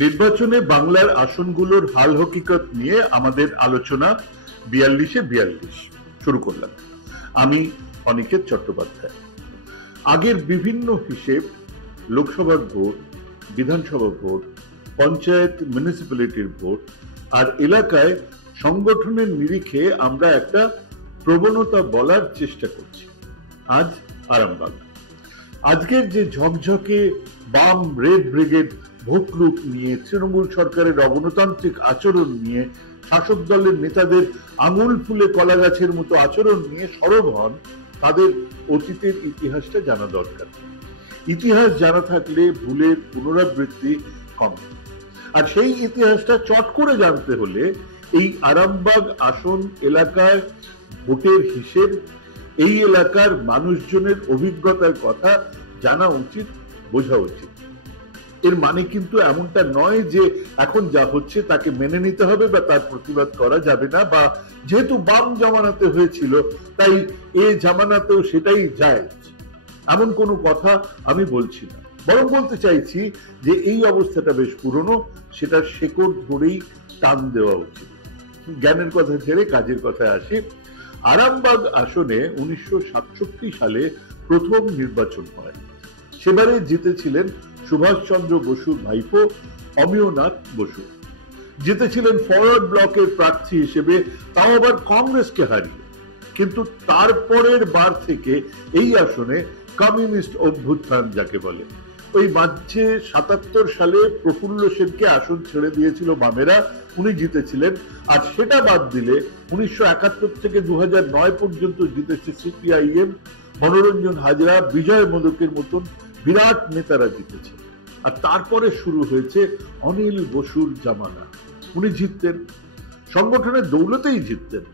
নির্বাচনে বাংলার আসনগুলোর হাল হকিকত নিয়ে আমাদের আলোচনা ৪২-৪২ শুরু করলাম। আমি অনিকেত চট্টোপাধ্যায়। আগের বিভিন্ন হিসেব, লোকসভার ভোট, বিধানসভা ভোট, পঞ্চায়েত মিউনিসিপ্যালিটির ভোট আর এলাকায় সংগঠনের নিরিখে আমরা একটা প্রবণতা বলার চেষ্টা করছি। আজ আরামবাগ। আজকের যে ঝকঝকে বাম রেড ব্রিগেড ভোট লুট নিয়ে, তৃণমূল সরকারের অগণতান্ত্রিক আচরণ নিয়ে, শাসক দলের নেতাদের আঙুল ফুলে কলা গাছের মতো আচরণ নিয়ে সরব হন, তাদের অতীতের ইতিহাসটা জানা দরকার। ইতিহাস জানা থাকলে ভুলের পুনরাবৃত্তি কমে। আর সেই ইতিহাসটা চট করে জানতে হলে এই আরামবাগ আসন এলাকায় ভোটের হিসেব, এই এলাকার মানুষজনের অভিজ্ঞতার কথা জানা উচিত, বোঝা উচিত। এর মানে কিন্তু এমনটা নয় যে এখন যা হচ্ছে তাকে মেনে নিতে হবে বা তার প্রতিবাদ করা যাবে না, বা যেহেতু বাম জামানাতে হয়েছিল তাই এ জামানাতেও সেটাই যায়, এমন কোনো কথা আমি বলছি না। বরং বলতে চাইছি যে এই অবস্থাটা বেশ পুরনো, সেটার শেকড় ধরেই টান দেওয়া উচিত। জ্ঞানের কথা ছেড়ে কাজের কথায় আসি। আরামবাগ আসনে 1967 সালে প্রথম নির্বাচন হয়। সেবারে জিতেছিলেন সুভাষচন্দ্র বসুর ভাইপো অমিয়নাথ বসু। জিতেছিলেন ফরওয়ার্ড ব্লকের প্রার্থী হিসেবে, তাও আবার কংগ্রেসকে হারিয়ে। কিন্তু তারপরের বার থেকে এই আসনে কমিউনিস্ট অভ্যুত্থান যাকে বলে, ওই মাঝে 77 সালে প্রফুল্ল সেনকে আসন ছেড়ে দিয়েছিল বামেরা, উনি জিতেছিলেন। আর সেটা বাদ দিলে 1971 থেকে 2009 পর্যন্ত জিতেছে সিপিআইএম, মনোরঞ্জন হাজরা, বিজয় মোদকের মতন বিরাট নেতারা জিতেছে। আর তারপরে শুরু হয়েছে অনিল বসুর জামানা। উনি জিততেন, সংগঠনের দৌলতেই জিততেন।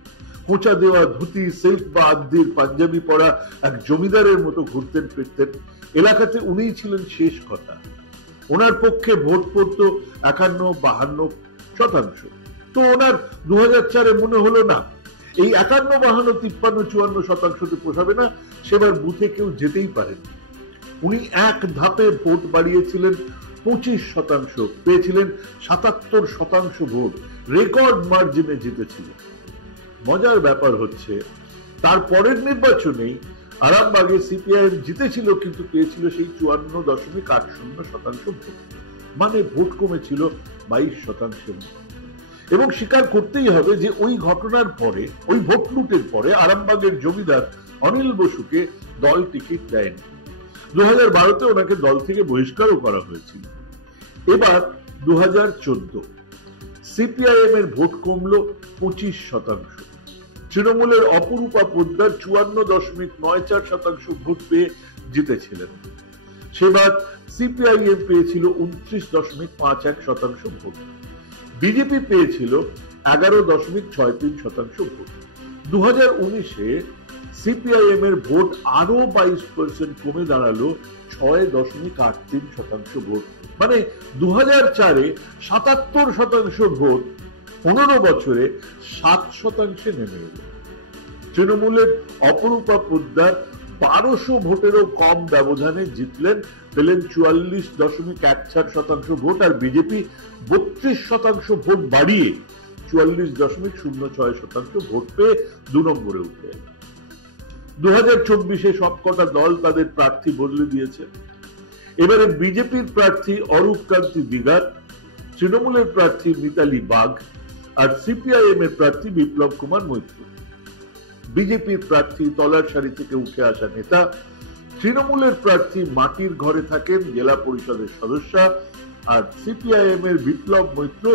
কোঁচা দেওয়া ধুতি, সিল্ক বা আদ্দির পাঞ্জাবি পরা এক জমিদারের মতো ঘুরতেন ফিরতেন। এলাকাতে উনিই ছিলেন শেষ কথা। ওনার পক্ষে ভোট পড়তো 51-52%। তো ওনার 2004-এ মনে হলো না এই 51-52-53-54% পোষাবে না, সেবার বুথে কেউ যেতেই পারেন। উনি এক ধাপে ভোট বাড়িয়েছিলেন 25%, পেয়েছিলেন 77% ভোট, রেকর্ড মার্জিনে জিতেছিলেন। মজার ব্যাপার হচ্ছে তার পরের নির্বাচনেই আরামবাগে সিপিআইএম জিতেছিল, কিন্তু পেয়েছিল সেই 54.80% ভোট, মানে ভোট কমেছিল 22%। এবং স্বীকার করতেই হবে যে ওই ঘটনার পরে, ওই ভোট লুটের পরে আরামবাগের জমিদার অনিল বসুকে দল টিকিট দেয়নি। 2012-তে ওনাকে দল থেকে বহিষ্কারও করা হয়েছিল। এবার 2014 সিপিআইএম এর ভোট কমলো 25%। তৃণমূলের অপরূপা পোদ্দার 54.94% ভোট পেয়ে জিতেছিলেন। সেবার সিপিআইএম পেয়েছিল 29.51% ভোট। বিজেপি পেয়েছিল 11.63% ভোট। 2019-এ সিপিআইএম এর ভোট আরো 22% কমে দাঁড়ালো 6.83% ভোট। মানে 2004-এ 77% ভোট 15 বছরে 7% নেমে এলো। তৃণমূলের অপরূপা পোদ্দার 1200 ভোটেরও কম ব্যবধানে জিতলেন, পেলেন 44.14% ভোট। আর বিজেপি 32% ভোট বাড়িয়ে 44.06% ভোট পেয়ে 2 নম্বরে উঠে এল। 2024-এ সবকটা দল তাদের প্রার্থী বদলে দিয়েছে। এবারে বিজেপির প্রার্থী অরূপ কান্তি দিগার, তৃণমূলের প্রার্থী মিতালি বাগ আর সিপিআইএম এর প্রার্থী বিপ্লব কুমার মৈত্র। বিজেপির প্রার্থী তলার সারি থেকে উঠে আসা নেতা, তৃণমূলের প্রার্থী মাটির ঘরে থাকেন, জেলা পরিষদের সদস্য। আর সিপিআইএম এর বিপ্লব মৈত্র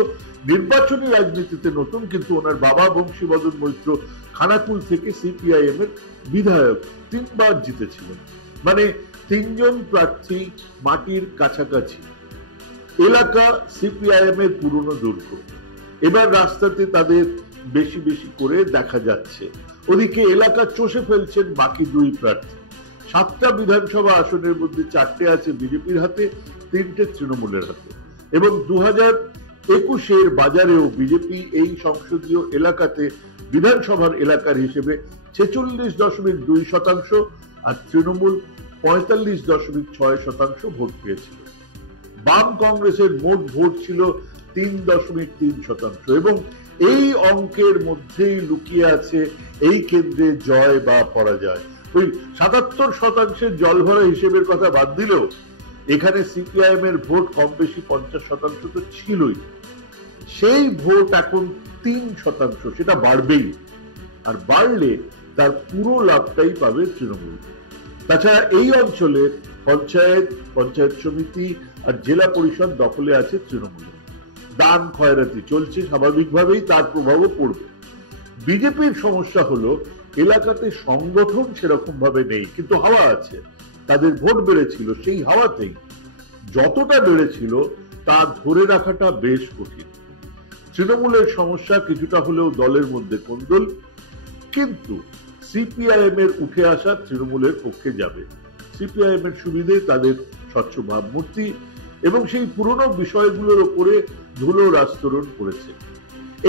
নির্বাচনী রাজনীতিতে নতুন, কিন্তু ওনার বাবা বংশীবদন মৈত্র খানাকুল থেকে সিপিআইএম এর বিধায়ক, 3 বার জিতেছিলেন। মানে 3 জন প্রার্থী মাটির কাছাকাছি। এলাকা সিপিআইএম এর পুরনো দুর্গ, এবার রাস্তাতে তাদের বেশি বেশি করে দেখা যাচ্ছে। ওদিকে এলাকা চষে ফেলছেন বাকি 2 প্রার্থী। 7টা বিধানসভা আসনের মধ্যে 4টে আছে বিজেপির হাতে, 3টে তৃণমূলের হাতে। এবং 2021-এর বাজারেও বিজেপি এই সংসদীয় এলাকাতে বিধানসভার এলাকার হিসেবে 46.2% আর তৃণমূল 45.6% ভোট পেয়েছিল। বাম কংগ্রেসের মোট ভোট ছিল 3.3%, এবং এই অঙ্কের মধ্যেই লুকিয়ে আছে এই কেন্দ্রে জয় বা পরাজয়। ওই 77% জলভরা হিসেবের কথা বাদ দিলেও এখানে সিপিআইএম এর ভোট কম বেশি 50% তো ছিলই। সেই ভোট এখন 3%, সেটা বাড়বেই, আর বাড়লে তার পুরো লাভটাই পাবে তৃণমূল। তাছাড়া এই অঞ্চলের পঞ্চায়েত, পঞ্চায়েত সমিতি আর জেলা পরিষদ দখলে আছে তৃণমূলের। দান খয়রাতি চলছে, স্বাভাবিকভাবেই তার প্রভাবও পড়বে। বিজেপির সমস্যা হলো এলাকাতে সংগঠন সেরকম ভাবে নেই, কিন্তু হাওয়া আছে। তাদের ভোট বেড়েছিল, সেই হাওয়াতেই যতটা বেড়েছিল তা ধরে রাখাটা বেশ কঠিন। তৃণমূলের সমস্যা কিছুটা হলেও দলের মধ্যে কোন্দল, কিন্তু সিপিআইএম এর উঠে আসা তৃণমূলের পক্ষে যাবে। সিপিআইএম এর সুবিধে তাদের স্বচ্ছ ভাবমূর্তি এবং সেই পুরনো বিষয়গুলোর উপরে ধুলোর আস্তরণ করেছে।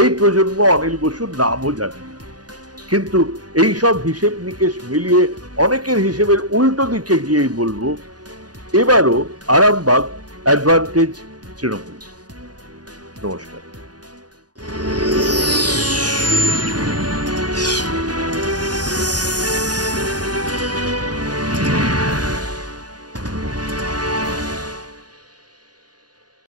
এই প্রজন্ম অনিল বসুর নামও জানে না, কিন্তু এই সব হিসেব নিকেশ মিলিয়ে অনেকের হিসেবের উল্টো দিকে গিয়েই বলবো এবারও আরামবাগ অ্যাডভান্টেজ তৃণমূল। নমস্কার।